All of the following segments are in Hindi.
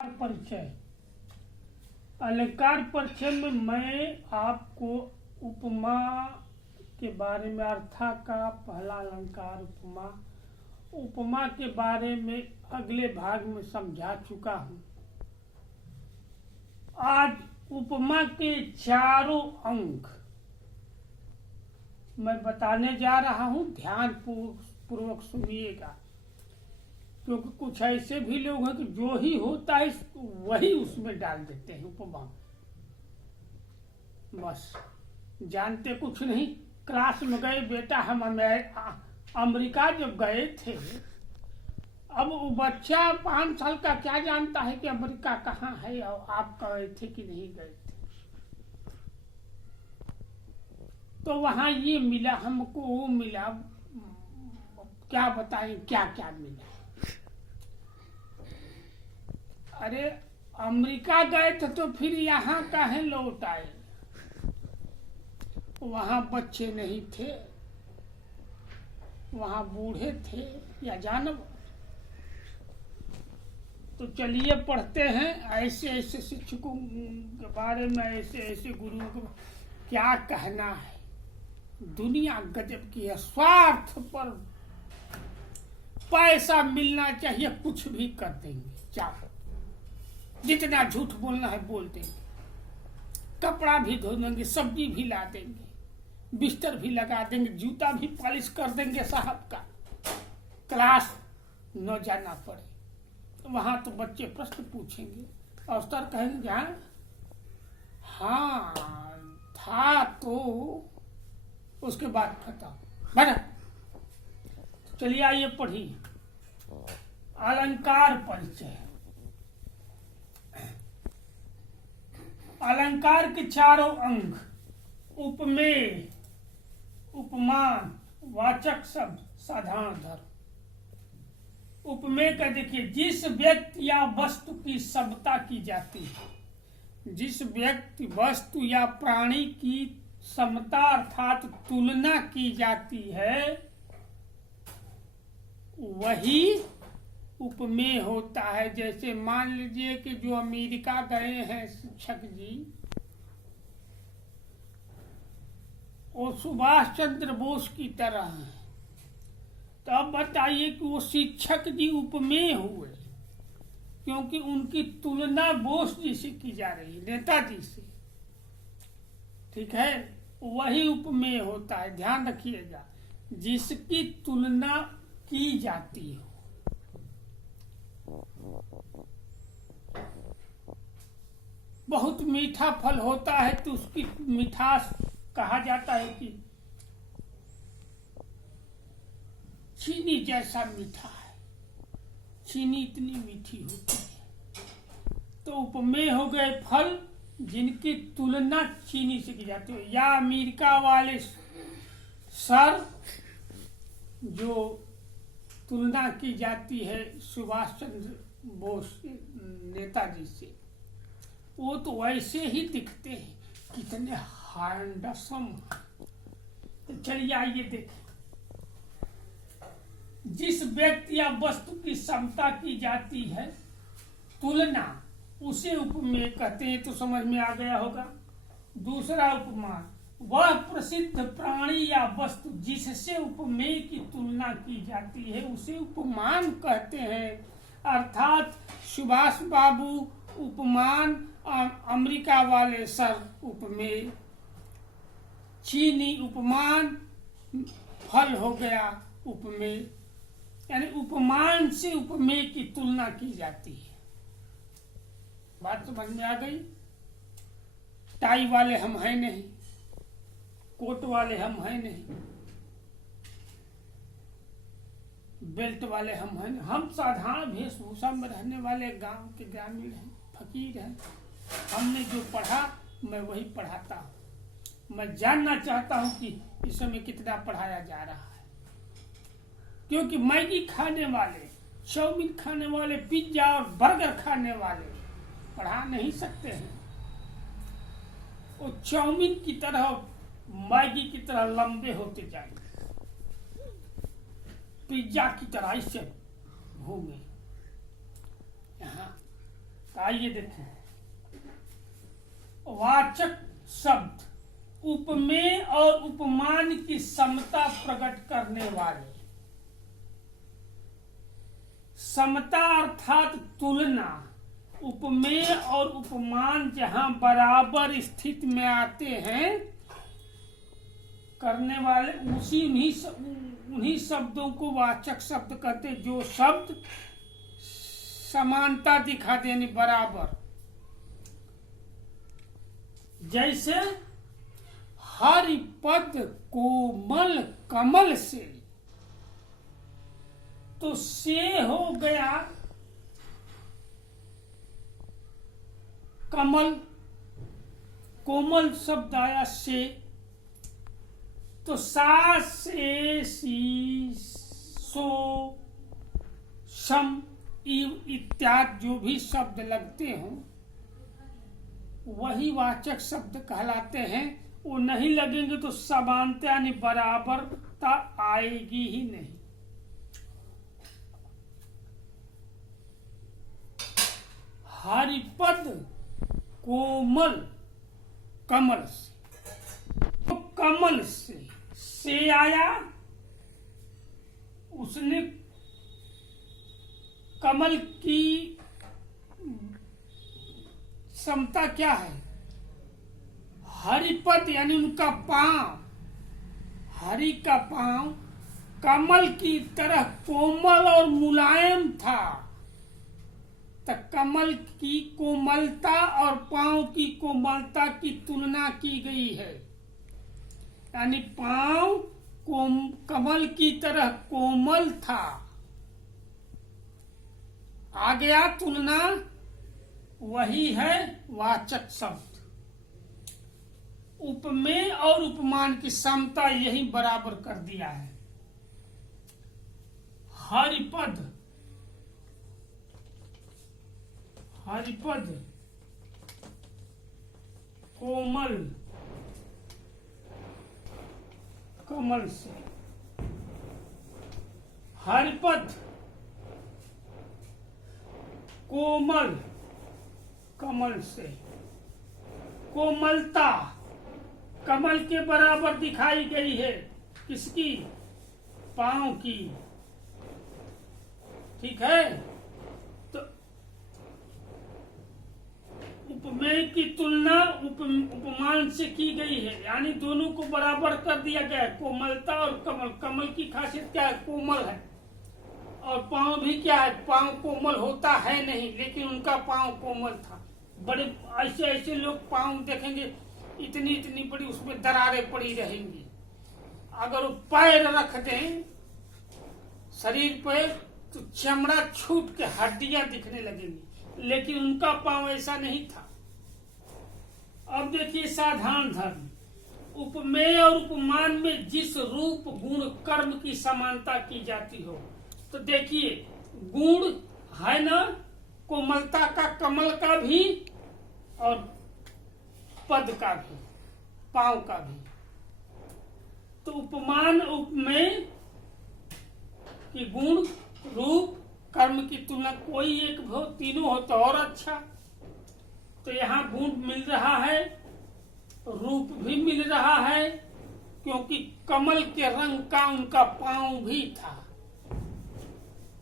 परिचय। अलंकार परिचय में मैं आपको उपमा के बारे में, अर्था का पहला अलंकार उपमा, उपमा के बारे में अगले भाग में समझा चुका हूँ। आज उपमा के चारों अंग मैं बताने जा रहा हूँ, ध्यान पूर्वक सुनिएगा, क्योंकि कुछ ऐसे भी लोग हैं कि जो ही होता है वही उसमें डाल देते हैं उपमा। बस जानते कुछ नहीं। क्लास में गए बेटा, हम अमेरिका जब गए थे, अब वो बच्चा 5 साल का क्या जानता है कि अमेरिका कहाँ है, और आप गए थे कि नहीं गए थे। तो वहाँ ये मिला हमको, वो मिला, क्या बताएं क्या क्या मिला। अरे अमेरिका गए थे तो फिर यहाँ काहे लौट आए। वहाँ बच्चे नहीं थे, वहाँ बूढ़े थे या जानवर। तो चलिए पढ़ते हैं ऐसे ऐसे शिक्षकों के बारे में, ऐसे ऐसे गुरुओं को क्या कहना है। दुनिया गजब की है, स्वार्थ पर पैसा मिलना चाहिए, कुछ भी कर देंगे, चाहो जितना झूठ बोलना है बोल देंगे, कपड़ा भी धो देंगे, सब्जी भी ला देंगे, बिस्तर भी लगा देंगे, जूता भी पॉलिश कर देंगे साहब का, क्लास न जाना पड़े। वहां तो बच्चे प्रश्न पूछेंगे और सर कहेंगे हाँ था, तो उसके बाद खत्म। बना चलिए आइए पढ़िए। अलंकार परिचय। अलंकार के चारों अंग उपमेय, उपमान, वाचक शब्द, साधारण धर्म। उपमेय का देखिए, जिस व्यक्ति या वस्तु की समता की जाती है, जिस व्यक्ति, वस्तु या प्राणी की समता अर्थात तुलना की जाती है, वही उपमेय होता है। जैसे मान लीजिए कि जो अमेरिका गए हैं शिक्षक जी, वो सुभाष चंद्र बोस की तरह हैं, तो अब बताइए कि वो शिक्षक जी उपमेय हुए, क्योंकि उनकी तुलना बोस जी से की जा रही है, नेताजी से। ठीक है, वही उपमेय होता है, ध्यान रखिएगा, जिसकी तुलना की जाती हो। बहुत मीठा फल होता है तो उसकी मिठास कहा जाता है कि चीनी जैसा मीठा है, चीनी इतनी मीठी होती है। तो उपमेय हो गए फल जिनकी तुलना चीनी से की जाती है। या अमेरिका वाले सर जो तुलना की जाती है सुभाष चंद्र बोस नेताजी से, वो तो वैसे ही दिखते हैं, कितने हैंडसम। तो चलिए आइए देखें। जिस व्यक्ति या वस्तु की समता की जाती है, तुलना, उसे उपमेय कहते हैं। तो समझ में आ गया होगा। दूसरा उपमान, वह प्रसिद्ध प्राणी या वस्तु जिससे उपमेय की तुलना की जाती है, उसे उपमान कहते हैं। अर्थात सुभाष बाबू उपमान, अमेरिका वाले सर उपमेय, चीनी उपमान, फल हो गया उपमेय। यानी उपमान से उपमेय की तुलना की जाती है। बात समझ में आ गई। टाई वाले हम हैं नहीं, कोट वाले हम हैं नहीं, बेल्ट वाले हम हैं नहीं, हम साधारण वेशभूषा में रहने वाले गांव के ग्रामीण हैं, फकीर हैं। हमने जो पढ़ा मैं वही पढ़ाता हूँ। मैं जानना चाहता हूँ कि इस समय कितना पढ़ाया जा रहा है, क्योंकि मैगी खाने वाले, चाउमीन खाने वाले, पिज्जा और बर्गर खाने वाले पढ़ा नहीं सकते हैं। वो चाउमीन की तरह, मैगी की तरह लंबे होते जाएंगे, पिज्जा की तरह इससे घूमे। यहाँ आइए देखें, वाचक शब्द उपमेय और उपमान की समता प्रकट करने वाले। समता अर्थात तुलना, उपमेय और उपमान जहां बराबर स्थिति में आते हैं करने वाले, उन्हीं शब्दों को वाचक शब्द कहते, जो शब्द समानता दिखा देने, बराबर। जैसे हरिपद कोमल कमल से, तो से हो गया कमल, कोमल शब्द आया से, तो सा से सी सो सम इत्यादि जो भी शब्द लगते हों वही वाचक शब्द कहलाते हैं। वो नहीं लगेंगे तो समानता यानी बराबरता आएगी ही नहीं। हरिपद कोमल कमल से, तो कमल से आया, उसने कमल की समता क्या है? हरिपद यानी उनका पांव, हरि का पांव कमल की तरह कोमल और मुलायम था, तो कमल की कोमलता और पांव की कोमलता की तुलना की गई है। यानी पांव कमल की तरह कोमल था, आ गया तुलना, वही है वाचक शब्द। उपमेय और उपमान की समता यही बराबर कर दिया है। हरिपद, हरिपद कोमल कमल से, हरिपद कोमल कमल से, कोमलता कमल के बराबर दिखाई गई है, किसकी? पांव की। ठीक है, तो उपमेय की तुलना उपमान से की गई है, यानी दोनों को बराबर कर दिया गया है। कोमलता और कमल, कमल की खासियत क्या है? कोमल है, और पांव भी क्या है? पांव कोमल होता है नहीं, लेकिन उनका पांव कोमल था। बड़े ऐसे ऐसे लोग पांव देखेंगे इतनी इतनी बड़ी, उसमें दरारें पड़ी रहेंगी। अगर वो पैर रख दें शरीर पे तो चमड़ा छूट के हड्डियां दिखने लगेंगी, लेकिन उनका पांव ऐसा नहीं था। अब देखिए साधारण धर्म, उपमेय और उपमान में जिस रूप गुण कर्म की समानता की जाती हो, तो देखिए गुण है ना, कोमलता का, कमल का भी और पद का भी, पांव का भी। तो उपमान उपमेय की गुण रूप कर्म की तुलना, कोई एक हो, तीनों हो तो और अच्छा। तो यहाँ गुण मिल रहा है, रूप भी मिल रहा है, क्योंकि कमल के रंग का उनका पांव भी था,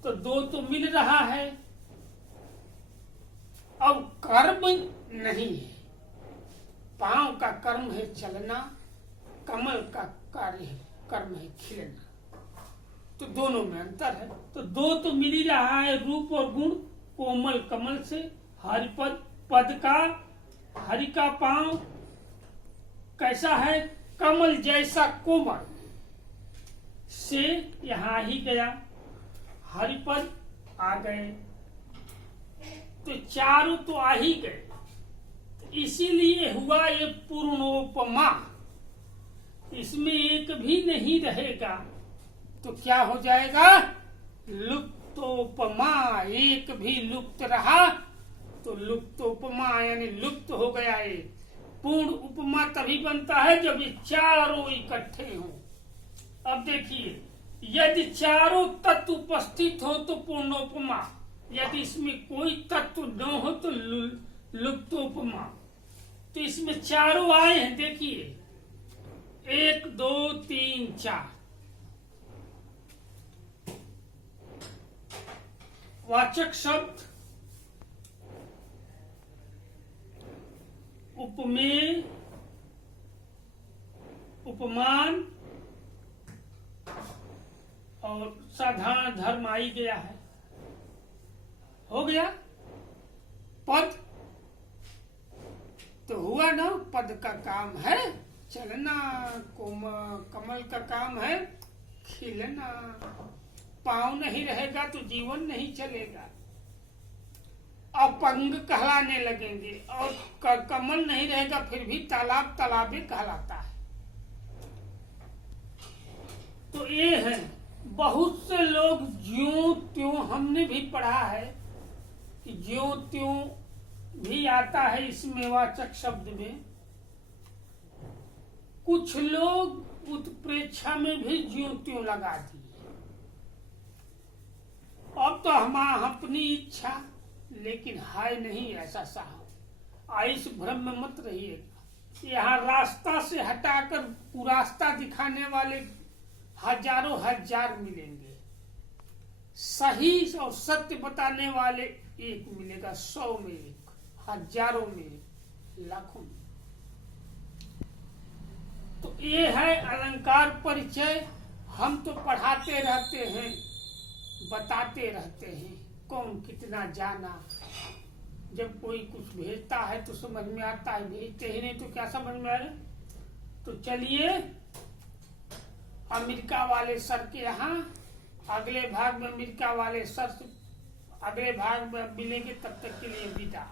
तो दो तो मिल रहा है। अब कर्म नहीं है, पांव का कर्म है चलना, कमल का कार्य है, कर्म है खिलना, तो दोनों में अंतर है। तो दो तो मिल ही रहा है, रूप और गुण। कोमल कमल से, हरिपद पद का, हरि का पांव कैसा है? कमल जैसा कोमल से, यहां ही गया हरिपद आ गए, तो चारों तो आ ही गए। इसीलिए हुआ ये पूर्णोपमा, इसमें एक भी नहीं रहेगा तो क्या हो जाएगा? लुप्तोपमा। एक भी लुप्त रहा तो लुप्तोपमा यानी लुप्त हो गया। ये पूर्ण उपमा तभी बनता है जब ये चारों इकट्ठे हों। अब देखिए, यदि चारों तत्व उपस्थित हो तो पूर्णोपमा, यदि इसमें कोई तत्व न हो तो लुप्तोपमा। तो इसमें चारों आए हैं, देखिए 1 2 3 4। वाचक शब्द उपमेय, उपमान और साधारण धर्म आई गया है। हो गया पद तो हुआ ना। पद का काम है चलना, कमल का काम है खिलना। पाँव नहीं रहेगा तो जीवन नहीं चलेगा। अपंग कहलाने लगेंगे और कमल नहीं रहेगा फिर भी तालाब तालाबे कहलाता है। तो ये है, बहुत से लोग ज्यों त्यों, हमने भी पढ़ा है कि ज्यों त्यों भी आता है इसमें वाचक शब्द में। कुछ लोग उत्प्रेक्षा में भी ज्यों त्यों लगा दिए। अब तो हम अपनी इच्छा, लेकिन हाय नहीं ऐसा साहब, आइस भ्रम में मत रहिएगा। यहाँ रास्ता से हटाकर कुरास्ता दिखाने वाले हजारों हजार मिलेंगे, सही और सत्य बताने वाले एक मिलेगा, 100 में एक, हजारों में एक, लाखों में। तो ये है अलंकार परिचय। हम तो पढ़ाते रहते हैं, बताते रहते हैं, कौन कितना जाना। जब कोई कुछ भेजता है तो समझ में आता है, भेजते ही नहीं तो क्या समझ में आए। तो चलिए अमेरिका वाले सर के यहाँ अगले भाग में, अमेरिका वाले सर से अगले भाग में मिलेंगे। तब तक के लिए विदा।